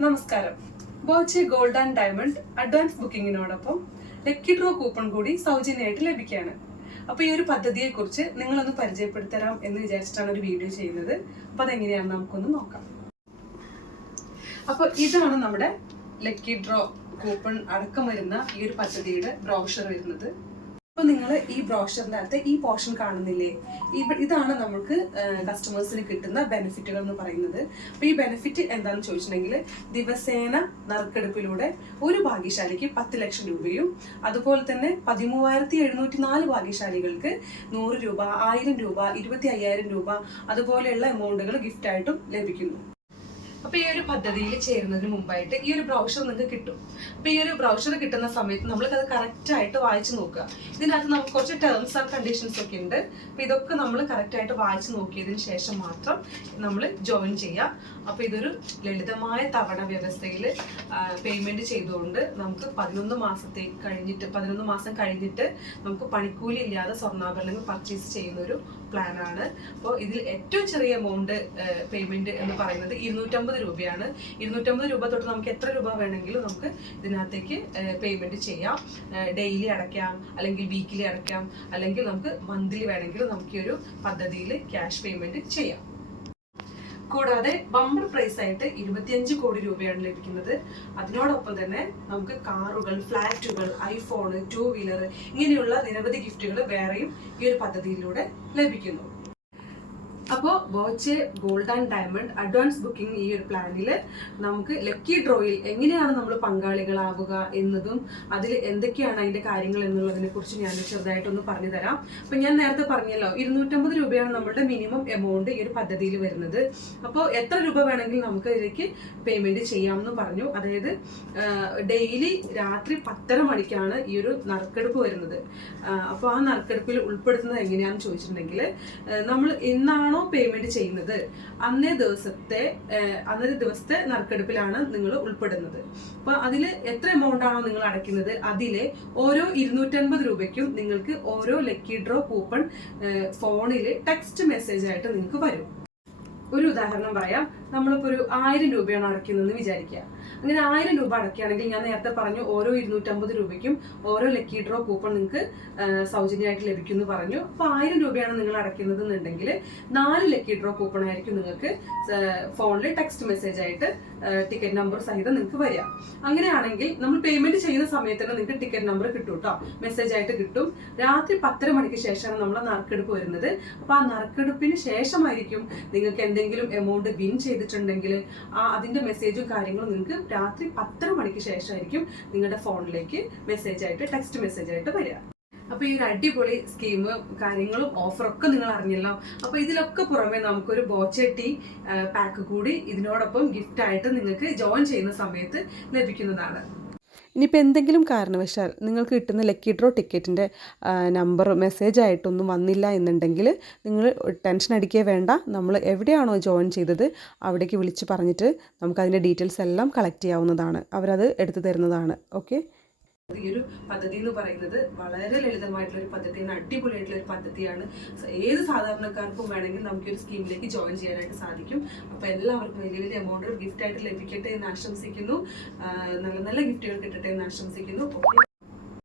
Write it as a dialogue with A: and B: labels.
A: നമസ്കാരം. Boche gold and diamond advance ബുക്കിങ്ങിനോടൊപ്പം lucky draw coupon കൂടി സൗജന്യമായിട്ട് ലഭിക്കുകയാണ്. അപ്പൊ ഈ ഒരു പദ്ധതിയെ കുറിച്ച് നിങ്ങളൊന്ന് പരിചയപ്പെടുത്തരാം എന്ന് വിചാരിച്ചിട്ടാണ് ഒരു വീഡിയോ ചെയ്യുന്നത്. അപ്പൊ അതെങ്ങനെയാണെന്ന് നമുക്കൊന്ന് നോക്കാം. അപ്പൊ ഇതാണ് നമ്മുടെ ലക്കി ഡ്രോ കൂപ്പൺ അടക്കം വരുന്ന ഈ ഒരു പദ്ധതിയുടെ ബ്രോഷർ വരുന്നത്. അപ്പൊ നിങ്ങൾ ഈ ബ്രോഷറിനകത്ത് ഈ പോർഷൻ കാണുന്നില്ലേ? ഇതാണ് നമുക്ക് കസ്റ്റമേഴ്സിന് കിട്ടുന്ന ബെനിഫിറ്റുകൾ എന്ന് പറയുന്നത്. അപ്പൊ ഈ ബെനിഫിറ്റ് എന്താണെന്ന് ചോദിച്ചിട്ടുണ്ടെങ്കിൽ ദിവസേന നറുക്കെടുപ്പിലൂടെ ഒരു ഭാഗ്യശാലിക്ക് പത്ത് ലക്ഷം രൂപയും അതുപോലെ തന്നെ പതിമൂവായിരത്തി എഴുന്നൂറ്റി നാല് ഭാഗ്യശാലികൾക്ക് നൂറ് രൂപ ആയിരം രൂപ ഇരുപത്തി അയ്യായിരം രൂപ അതുപോലെയുള്ള എമൗണ്ടുകൾ ഗിഫ്റ്റായിട്ടും ലഭിക്കുന്നു. അപ്പൊ ഈ ഒരു പദ്ധതിയിൽ ചേരുന്നതിന് മുമ്പായിട്ട് ഈ ഒരു ബ്രൗഷർ നിങ്ങൾക്ക് കിട്ടും. അപ്പൊ ഈ ഒരു ബ്രൗഷർ കിട്ടുന്ന സമയത്ത് നമ്മൾ അത് കറക്റ്റ് ആയിട്ട് വായിച്ചു നോക്കുക. ഇതിനകത്ത് നമുക്ക് കുറച്ച് ടേംസ് ആൻഡ് കണ്ടീഷൻസ് ഒക്കെ ഉണ്ട്. അപ്പൊ ഇതൊക്കെ നമ്മൾ കറക്റ്റ് ആയിട്ട് വായിച്ചു നോക്കിയതിന് ശേഷം മാത്രം നമ്മൾ ജോയിൻ ചെയ്യുക. അപ്പൊ ഇതൊരു ലളിതമായ തവണ വ്യവസ്ഥയിൽ പേയ്മെന്റ് ചെയ്തുകൊണ്ട് നമുക്ക് പതിനൊന്ന് മാസത്തേക്ക് കഴിഞ്ഞിട്ട് പതിനൊന്ന് മാസം കഴിഞ്ഞിട്ട് നമുക്ക് പണിക്കൂലി ഇല്ലാതെ സ്വർണാഭരണങ്ങൾ പർച്ചേസ് ചെയ്യുന്ന ഒരു പ്ലാനാണ് അപ്പോൾ ഇതിൽ ഏറ്റവും ചെറിയ എമൗണ്ട് പേയ്മെന്റ് എന്ന് പറയുന്നത് ഇരുന്നൂറ്റമ്പത് രൂപയാണ്. ഇരുന്നൂറ്റമ്പത് രൂപ തൊട്ട് നമുക്ക് എത്ര രൂപ വേണമെങ്കിലും നമുക്ക് ഇതിനകത്തേക്ക് പേയ്മെന്റ് ചെയ്യാം. ഡെയിലി അടയ്ക്കാം അല്ലെങ്കിൽ വീക്കിലി അടയ്ക്കാം അല്ലെങ്കിൽ നമുക്ക് മന്ത്ലി വേണമെങ്കിലും നമുക്ക് ഈ ഒരു പദ്ധതിയിൽ ക്യാഷ് പേയ്മെന്റ് ചെയ്യാം. കൂടാതെ ബമ്പർ പ്രൈസ് ആയിട്ട് ഇരുപത്തിയഞ്ച് കോടി രൂപയാണ് ലഭിക്കുന്നത്. അതിനോടൊപ്പം തന്നെ നമുക്ക് കാറുകൾ ഫ്ലാറ്റുകൾ ഐഫോൺ ടൂ വീലർ ഇങ്ങനെയുള്ള നിരവധി ഗിഫ്റ്റുകൾ വേറെയും ഈ ഒരു പദ്ധതിയിലൂടെ ലഭിക്കുന്നു. അപ്പോൾ Boche gold and diamond advance booking ഈ ഒരു പ്ലാനിൽ നമുക്ക് ലക്കി ഡ്രോയിൽ എങ്ങനെയാണ് നമ്മൾ പങ്കാളികളാവുക എന്നതും അതിൽ എന്തൊക്കെയാണ് അതിന്റെ കാര്യങ്ങൾ എന്നുള്ളതിനെ കുറിച്ച് ഞാൻ ചെറുതായിട്ടൊന്ന് പറഞ്ഞു തരാം. അപ്പം ഞാൻ നേരത്തെ പറഞ്ഞല്ലോ ഇരുന്നൂറ്റമ്പത് രൂപയാണ് നമ്മുടെ മിനിമം എമൗണ്ട് ഈ ഒരു പദ്ധതിയിൽ വരുന്നത്. അപ്പോൾ എത്ര രൂപ വേണമെങ്കിൽ നമുക്ക് ഇതിലേക്ക് പേയ്മെന്റ് ചെയ്യാമെന്ന് പറഞ്ഞു. അതായത് ഡെയിലി രാത്രി പത്തര മണിക്കാണ് ഈ ഒരു നറുക്കെടുപ്പ് വരുന്നത്. അപ്പോൾ ആ നറുക്കെടുപ്പിൽ ഉൾപ്പെടുത്തുന്നത് എങ്ങനെയാണെന്ന് ചോദിച്ചിട്ടുണ്ടെങ്കിൽ നമ്മൾ ഇന്നാണോ പേയ്മെന്റ് ചെയ്യുന്നത്? അന്നേ ദിവസത്തെ അന്നേ ദിവസത്തെ നറുക്കെടുപ്പിലാണ് നിങ്ങൾ ഉൾപ്പെടുന്നത്. അപ്പൊ അതിൽ എത്ര എമൗണ്ട് ആണോ നിങ്ങൾ അടയ്ക്കുന്നത്? അതിലെ ഓരോ ഇരുന്നൂറ്റൻപത് രൂപയ്ക്കും നിങ്ങൾക്ക് ഓരോ ലക്കി ഡ്രോ കൂപ്പൺ ഫോണിൽ ടെക്സ്റ്റ് മെസ്സേജ് ആയിട്ട് നിങ്ങൾക്ക് വരും. ഒരു ഉദാഹരണം പറയാം. നമ്മളിപ്പോൾ ഒരു ആയിരം രൂപയാണ് അടയ്ക്കുന്നതെന്ന് വിചാരിക്കുക. അങ്ങനെ ആയിരം രൂപ അടയ്ക്കുകയാണെങ്കിൽ ഞാൻ നേരത്തെ പറഞ്ഞു ഓരോ ഇരുന്നൂറ്റമ്പത് രൂപയ്ക്കും ഓരോ ലക്കി ഡ്രോ കൂപ്പൺ നിങ്ങൾക്ക് സൗജന്യമായിട്ട് ലഭിക്കും എന്ന് പറഞ്ഞു. അപ്പോൾ ആയിരം രൂപയാണ് നിങ്ങൾ അടയ്ക്കുന്നത് എന്നുണ്ടെങ്കിൽ നാല് ലക്കി ഡ്രോ കൂപ്പൺ ആയിരിക്കും നിങ്ങൾക്ക് ഫോണിൽ ടെക്സ്റ്റ് മെസ്സേജ് ആയിട്ട് ടിക്കറ്റ് നമ്പർ സഹിതം നിങ്ങൾക്ക് വരിക. അങ്ങനെയാണെങ്കിൽ നമ്മൾ പേയ്മെന്റ് ചെയ്യുന്ന സമയത്ത് തന്നെ നിങ്ങൾക്ക് ടിക്കറ്റ് നമ്പർ കിട്ടും കേട്ടോ മെസ്സേജ് ആയിട്ട് കിട്ടും. രാത്രി പത്തര മണിക്ക് ശേഷമാണ് നമ്മൾ നറുക്കെടുപ്പ് വരുന്നത്. അപ്പോൾ ആ നറുക്കെടുപ്പിന് ശേഷമായിരിക്കും നിങ്ങൾക്ക് എന്തെങ്കിലും എമൗണ്ട് വിൻ ചെയ്തിട്ടുണ്ടെങ്കിൽ ആ അതിന്റെ മെസ്സേജും കാര്യങ്ങളും നിങ്ങൾക്ക് രാത്രി പത്തര മണിക്ക് ശേഷമായിരിക്കും നിങ്ങളുടെ ഫോണിലേക്ക് മെസ്സേജ് ആയിട്ട് ടെക്സ്റ്റ് മെസ്സേജ് ആയിട്ട് വരിക. അപ്പോൾ ഈ ഒരു അടിപൊളി സ്കീം കാര്യങ്ങളും ഓഫറൊക്കെ നിങ്ങൾ അറിഞ്ഞല്ലോ. അപ്പോൾ ഇതിലൊക്കെ പുറമെ നമുക്കൊരു ബോച്ചട്ടി പാക്ക് കൂടി ഇതിനോടൊപ്പം ഗിഫ്റ്റായിട്ട് നിങ്ങൾക്ക് ജോയിൻ ചെയ്യുന്ന സമയത്ത് ലഭിക്കുന്നതാണ്.
B: ഇനിയിപ്പോൾ എന്തെങ്കിലും കാരണവശാൽ നിങ്ങൾക്ക് കിട്ടുന്ന ലക്കി ഡ്രോ ടിക്കറ്റിന്റെ നമ്പർ മെസ്സേജ് ആയിട്ടൊന്നും വന്നില്ല എന്നുണ്ടെങ്കിൽ നിങ്ങൾ ടെൻഷൻ അടിക്കുക വേണ്ട. നമ്മൾ എവിടെയാണോ ജോയിൻ ചെയ്തത് അവിടേക്ക് വിളിച്ച് പറഞ്ഞിട്ട് നമുക്കതിന്റെ ഡീറ്റെയിൽസ് എല്ലാം കളക്ട് ചെയ്യാവുന്നതാണ്. അവരത് എടുത്തു തരുന്നതാണ്. ഓക്കെ
A: ഈ ഒരു പദ്ധതി എന്ന് പറയുന്നത് വളരെ ലളിതമായിട്ടുള്ള ഒരു പദ്ധതിയാണ് അടിപൊളിയായിട്ടുള്ള ഒരു പദ്ധതിയാണ്. ഏത് സാധാരണക്കാർക്കും വേണമെങ്കിൽ നമുക്ക് ഒരു സ്കീമിലേക്ക് ജോയിൻ ചെയ്യാനായിട്ട് സാധിക്കും. അപ്പൊ എല്ലാവർക്കും വലിയ വലിയ എമൗണ്ട് ഗിഫ്റ്റ് ആയിട്ട് ലഭിക്കട്ടെ എന്ന് ആശംസിക്കുന്നു. നല്ല നല്ല ഗിഫ്റ്റുകൾ കിട്ടട്ടെ എന്ന് ആശംസിക്കുന്നു.